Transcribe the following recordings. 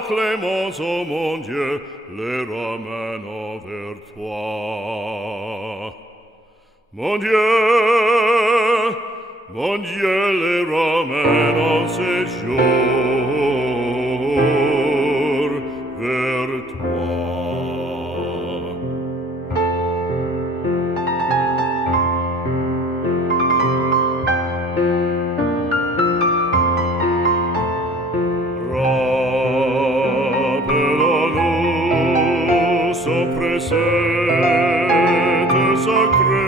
clémence, ô mon Dieu, les ramène vers toi. Mon Dieu, les ramène en séjour vers toi. Rappelle-nous son précepte sacré.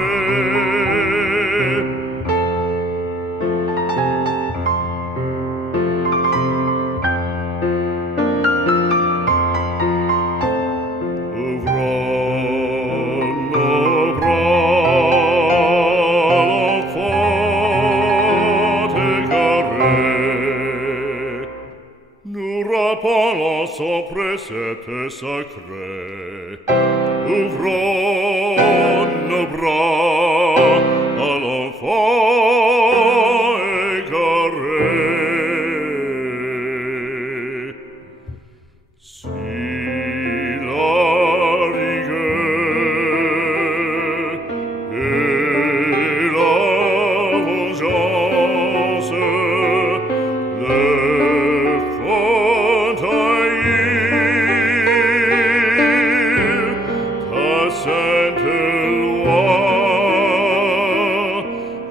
Son précepte sacré, ouvrons nos bras à l'enfant égaré. Si la rigueur et la vengeance le font sainte loi,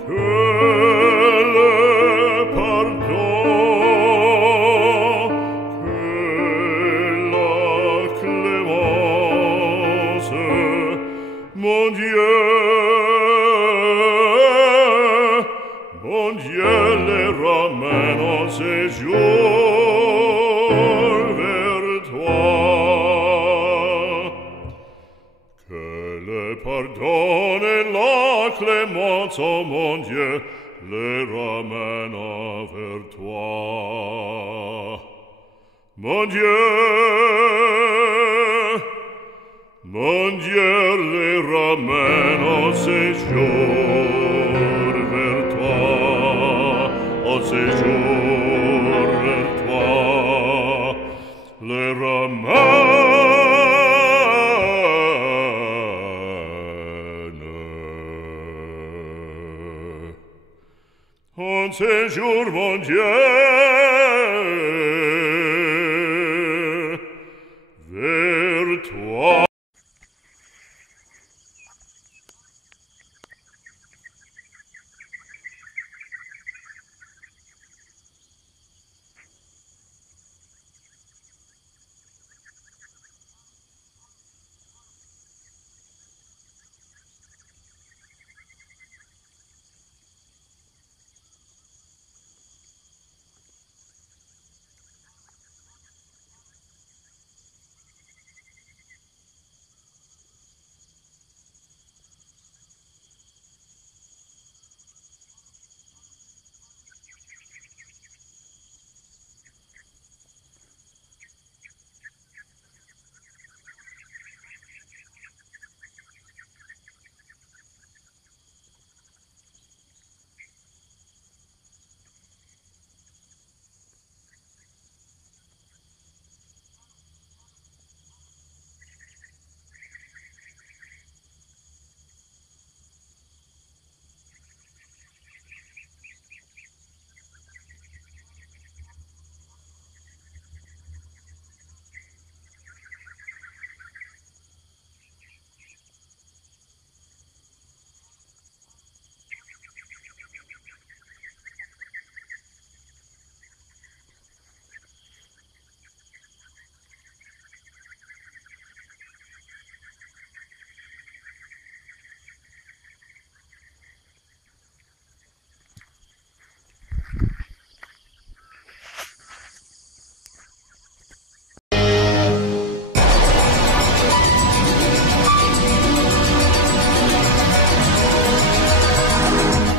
que le pardon, que la clémence, mon Dieu, les ramène en séjour vers toi. Pardonne la clémence, ô mon Dieu, les ramène vers toi. Mon Dieu, les ramène en séjour vers toi, en séjour vers toi, les ramène. En séjour, mon Dieu, vers toi.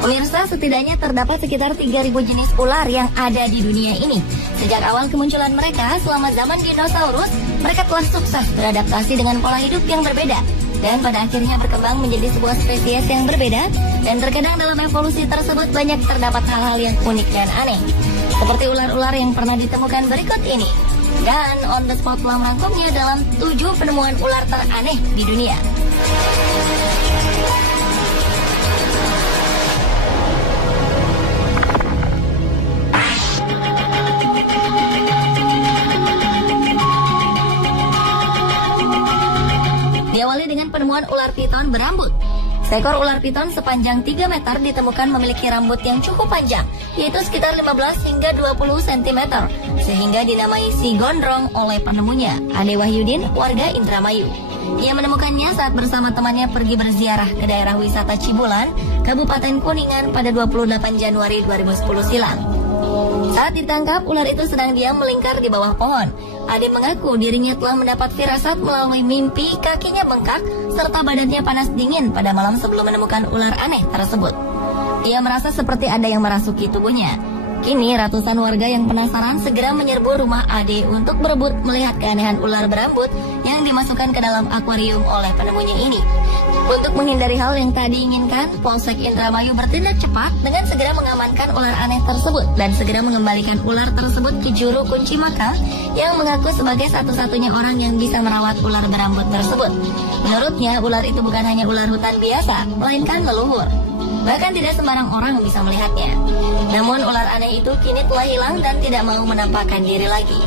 Pemirsa, setidaknya terdapat sekitar 3.000 jenis ular yang ada di dunia ini. Sejak awal kemunculan mereka, selama zaman dinosaurus, mereka telah sukses beradaptasi dengan pola hidup yang berbeda. Dan pada akhirnya berkembang menjadi sebuah spesies yang berbeda. Dan terkadang dalam evolusi tersebut banyak terdapat hal-hal yang unik dan aneh. Seperti ular-ular yang pernah ditemukan berikut ini. Dan on the spot telah merangkumnya dalam 7 penemuan ular teraneh di dunia. Diawali dengan penemuan ular piton berambut. Seekor ular piton sepanjang 3 meter ditemukan memiliki rambut yang cukup panjang, yaitu sekitar 15 hingga 20 cm, sehingga dinamai si gondrong oleh penemunya, Ade Wahyudin, warga Indramayu. Ia menemukannya saat bersama temannya pergi berziarah ke daerah wisata Cibulan, Kabupaten Kuningan pada 28 Januari 2010 silam. Saat ditangkap, ular itu sedang diam melingkar di bawah pohon. Ade mengaku dirinya telah mendapat firasat melalui mimpi kakinya bengkak serta badannya panas dingin pada malam sebelum menemukan ular aneh tersebut. Ia merasa seperti ada yang merasuki tubuhnya. Kini ratusan warga yang penasaran segera menyerbu rumah Ade untuk berebut melihat keanehan ular berambut yang dimasukkan ke dalam akuarium oleh penemunya ini. Untuk menghindari hal yang tak diinginkan, Polsek Indramayu bertindak cepat dengan segera mengamankan ular aneh tersebut dan segera mengembalikan ular tersebut ke juru kunci makam yang mengaku sebagai satu-satunya orang yang bisa merawat ular berambut tersebut. Menurutnya, ular itu bukan hanya ular hutan biasa, melainkan leluhur. Bahkan tidak sembarang orang bisa melihatnya. Namun ular aneh itu kini telah hilang dan tidak mau menampakkan diri lagi.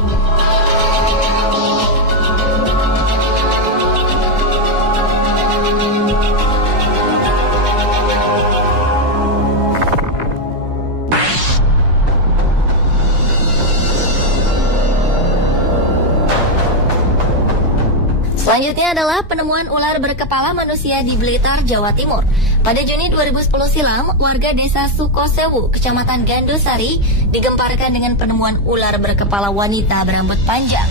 Selanjutnya adalah penemuan ular berkepala manusia di Blitar, Jawa Timur. Pada Juni 2010 silam, warga desa Sukosewu, Kecamatan Gandusari, digemparkan dengan penemuan ular berkepala wanita berambut panjang.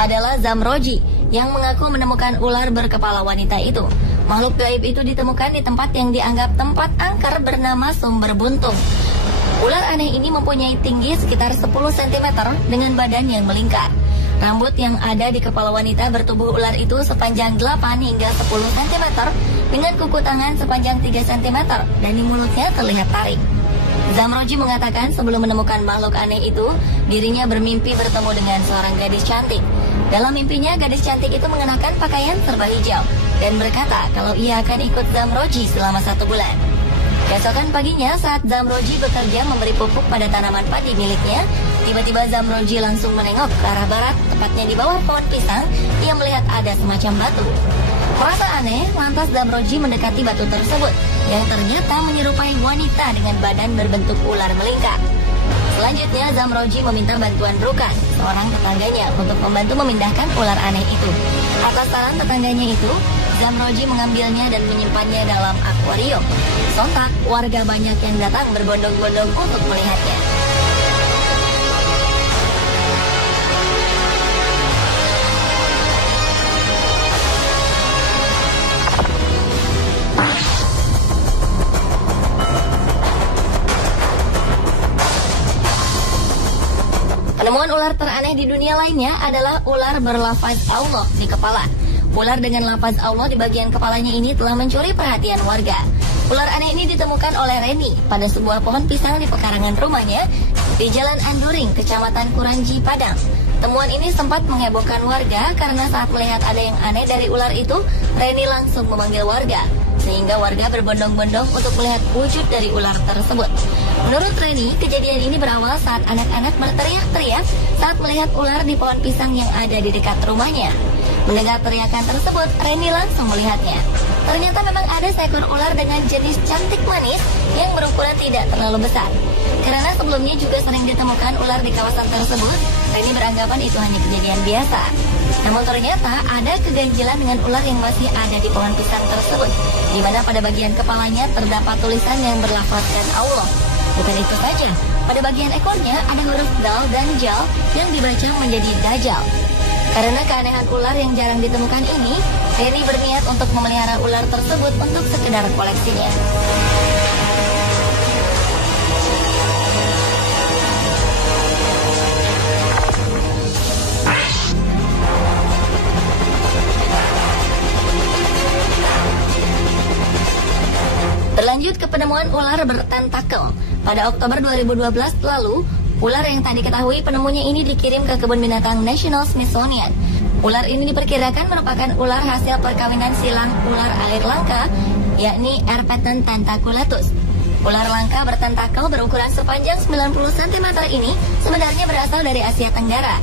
Adalah Zamroji yang mengaku menemukan ular berkepala wanita itu. Makhluk gaib itu ditemukan di tempat yang dianggap tempat angker bernama Sumber Buntung. Ular aneh ini mempunyai tinggi sekitar 10 cm dengan badan yang melingkar. Rambut yang ada di kepala wanita bertubuh ular itu sepanjang 8 hingga 10 cm dengan kuku tangan sepanjang 3 cm dan di mulutnya terlihat taring. Zamroji mengatakan sebelum menemukan makhluk aneh itu, dirinya bermimpi bertemu dengan seorang gadis cantik. Dalam mimpinya, gadis cantik itu mengenakan pakaian serba hijau dan berkata kalau ia akan ikut Zamroji selama 1 bulan. Keesokan paginya, saat Zamroji bekerja memberi pupuk pada tanaman padi miliknya, tiba-tiba Zamroji langsung menengok ke arah barat, tepatnya di bawah pohon pisang. Ia melihat ada semacam batu. Merasa aneh, lantas Zamroji mendekati batu tersebut, yang ternyata menyerupai wanita dengan badan berbentuk ular melingkar. Selanjutnya, Zamroji meminta bantuan Rukan, seorang tetangganya, untuk membantu memindahkan ular aneh itu. Atas saran tetangganya itu, Zamroji mengambilnya dan menyimpannya dalam akuarium. Sontak, warga banyak yang datang berbondong-bondong untuk melihatnya. Penemuan ular teraneh di dunia lainnya adalah ular berlafaz Allah di kepala. Ular dengan lafaz Allah di bagian kepalanya ini telah mencuri perhatian warga. Ular aneh ini ditemukan oleh Reni pada sebuah pohon pisang di pekarangan rumahnya di Jalan Anduring, Kecamatan Kuranji, Padang. Temuan ini sempat menghebohkan warga karena saat melihat ada yang aneh dari ular itu, Reni langsung memanggil warga, sehingga warga berbondong-bondong untuk melihat wujud dari ular tersebut. Menurut Reni, kejadian ini berawal saat anak-anak berteriak-teriak saat melihat ular di pohon pisang yang ada di dekat rumahnya. Mendengar teriakan tersebut, Reni langsung melihatnya. Ternyata memang ada seekor ular dengan jenis cantik manis yang berukuran tidak terlalu besar. Karena sebelumnya juga sering ditemukan ular di kawasan tersebut, Reni beranggapan itu hanya kejadian biasa. Namun ternyata ada keganjilan dengan ular yang masih ada di pohon pisang tersebut, di mana pada bagian kepalanya terdapat tulisan yang berlafazkan Allah. Bukan itu saja, pada bagian ekornya ada huruf dal dan jal yang dibaca menjadi dajjal. Karena keanehan ular yang jarang ditemukan ini, Reni berniat untuk memelihara ular tersebut untuk sekedar koleksinya. Berlanjut ke penemuan ular bertentakel. Pada Oktober 2012 lalu, Ular yang tak diketahui penemunya ini dikirim ke Kebun Binatang National Smithsonian. Ular ini diperkirakan merupakan ular hasil perkawinan silang ular air langka, yakni Erpeton tentaculatus. Ular langka bertentakel berukuran sepanjang 90 cm ini sebenarnya berasal dari Asia Tenggara.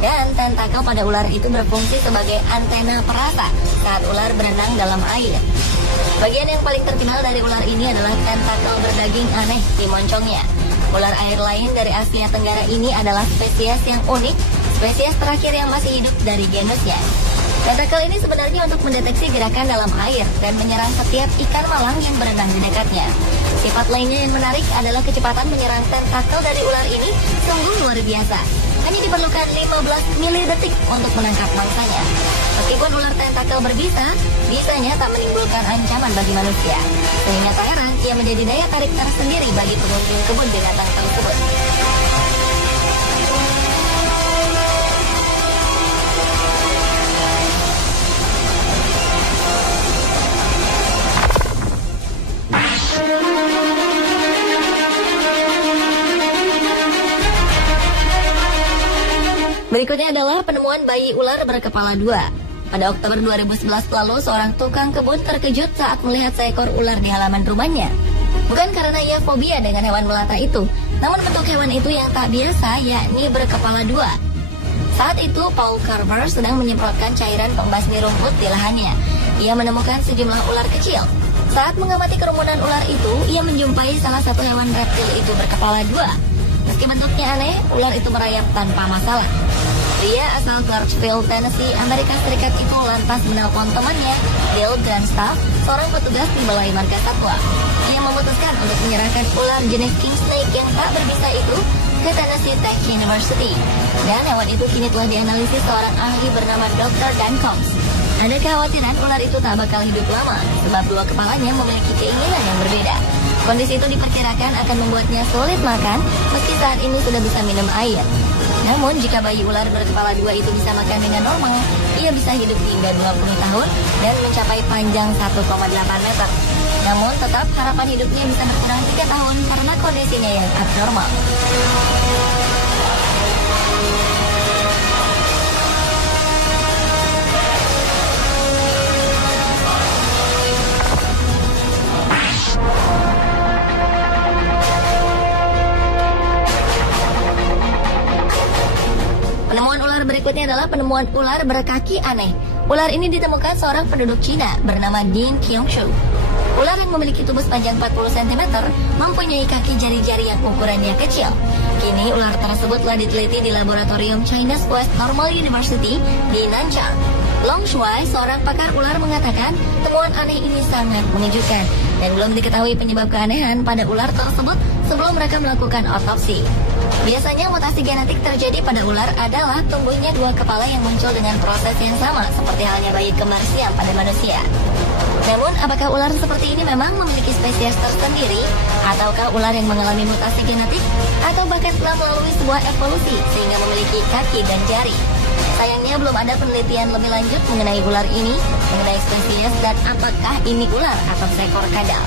Dan tentakel pada ular itu berfungsi sebagai antena perasa saat ular berenang dalam air. Bagian yang paling terkenal dari ular ini adalah tentakel berdaging aneh di moncongnya. Ular air lain dari Asia Tenggara ini adalah spesies yang unik, spesies terakhir yang masih hidup dari genusnya. Tentakel ini sebenarnya untuk mendeteksi gerakan dalam air dan menyerang setiap ikan malang yang berenang di dekatnya. Sifat lainnya yang menarik adalah kecepatan menyerang tentakel dari ular ini sungguh luar biasa. Hanya diperlukan 15 milidetik untuk menangkap mangsanya. Meskipun ular tentakel berbisa, bisanya tak menimbulkan ancaman bagi manusia. Sehingga tak heran ia menjadi daya tarik tersendiri bagi pengunjung kebun binatang tersebut. Berikutnya adalah penemuan bayi ular berkepala dua. Pada Oktober 2011 lalu, seorang tukang kebun terkejut saat melihat seekor ular di halaman rumahnya. Bukan karena ia fobia dengan hewan melata itu, namun bentuk hewan itu yang tak biasa, yakni berkepala dua. Saat itu, Paul Carver sedang menyemprotkan cairan pembasmi rumput di lahannya. Ia menemukan sejumlah ular kecil. Saat mengamati kerumunan ular itu, ia menjumpai salah satu hewan reptil itu berkepala dua. Meski bentuknya aneh, ular itu merayap tanpa masalah. Pria asal Clarksville, Tennessee, Amerika Serikat itu lantas menelpon temannya, Bill Grandstaff, seorang petugas di Balai Marga Satwa. Ia memutuskan untuk menyerahkan ular jenis king snake yang tak berbisa itu ke Tennessee Tech University. Dan hewan itu kini telah dianalisis seorang ahli bernama Dr. Dan Combs. Ada kekhawatiran ular itu tak bakal hidup lama, sebab dua kepalanya memiliki keinginan yang berbeda. Kondisi itu diperkirakan akan membuatnya sulit makan, meski saat ini sudah bisa minum air. Namun, jika bayi ular berkepala dua itu bisa makan dengan normal, ia bisa hidup hingga 20 tahun dan mencapai panjang 1,8 meter. Namun, tetap harapan hidupnya bisa berkurang 3 tahun karena kondisinya yang abnormal. Penemuan ular berikutnya adalah penemuan ular berkaki aneh. Ular ini ditemukan seorang penduduk Cina bernama Ding Qiangshu. Ular yang memiliki tubuh sepanjang 40 cm mempunyai kaki jari-jari yang ukurannya kecil. Kini ular tersebut telah diteliti di laboratorium China's West Normal University di Nanchang. Long Shuai, seorang pakar ular, mengatakan temuan aneh ini sangat mengejutkan dan belum diketahui penyebab keanehan pada ular tersebut sebelum mereka melakukan otopsi. Biasanya mutasi genetik terjadi pada ular adalah tumbuhnya dua kepala yang muncul dengan proses yang sama seperti halnya bayi kembar siam pada manusia. Namun, apakah ular seperti ini memang memiliki spesies tersendiri? Ataukah ular yang mengalami mutasi genetik? Atau bahkan telah melalui sebuah evolusi sehingga memiliki kaki dan jari? Sayangnya belum ada penelitian lebih lanjut mengenai ular ini, mengenai spesies dan apakah ini ular atau seekor kadal.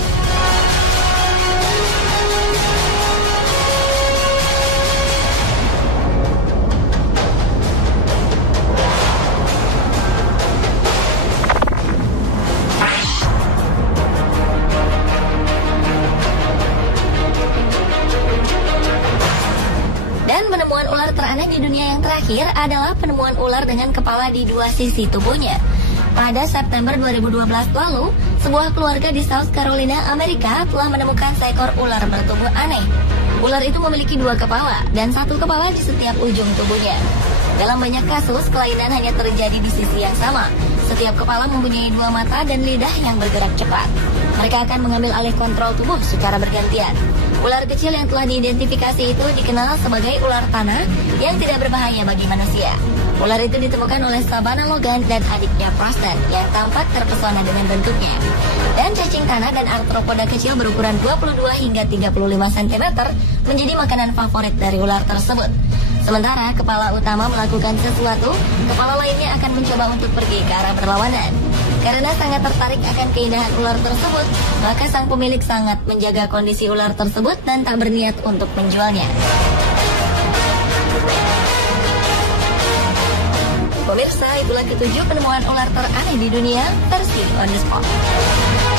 Penemuan ular teraneh di dunia yang terakhir adalah penemuan ular dengan kepala di dua sisi tubuhnya. Pada September 2012 lalu, sebuah keluarga di South Carolina, Amerika telah menemukan seekor ular bertubuh aneh. Ular itu memiliki dua kepala dan satu kepala di setiap ujung tubuhnya. Dalam banyak kasus, kelainan hanya terjadi di sisi yang sama. Setiap kepala mempunyai dua mata dan lidah yang bergerak cepat. Mereka akan mengambil alih kontrol tubuh secara bergantian. Ular kecil yang telah diidentifikasi itu dikenal sebagai ular tanah yang tidak berbahaya bagi manusia. Ular itu ditemukan oleh Savannah Logan dan adiknya Preston yang tampak terpesona dengan bentuknya. Dan cacing tanah dan arthropoda kecil berukuran 22 hingga 35 cm menjadi makanan favorit dari ular tersebut. Sementara kepala utama melakukan sesuatu, kepala lainnya akan mencoba untuk pergi ke arah berlawanan. Karena sangat tertarik akan keindahan ular tersebut, maka sang pemilik sangat menjaga kondisi ular tersebut dan tak berniat untuk menjualnya. Pemirsa, itulah ketujuh penemuan ular teraneh di dunia versi On The Spot.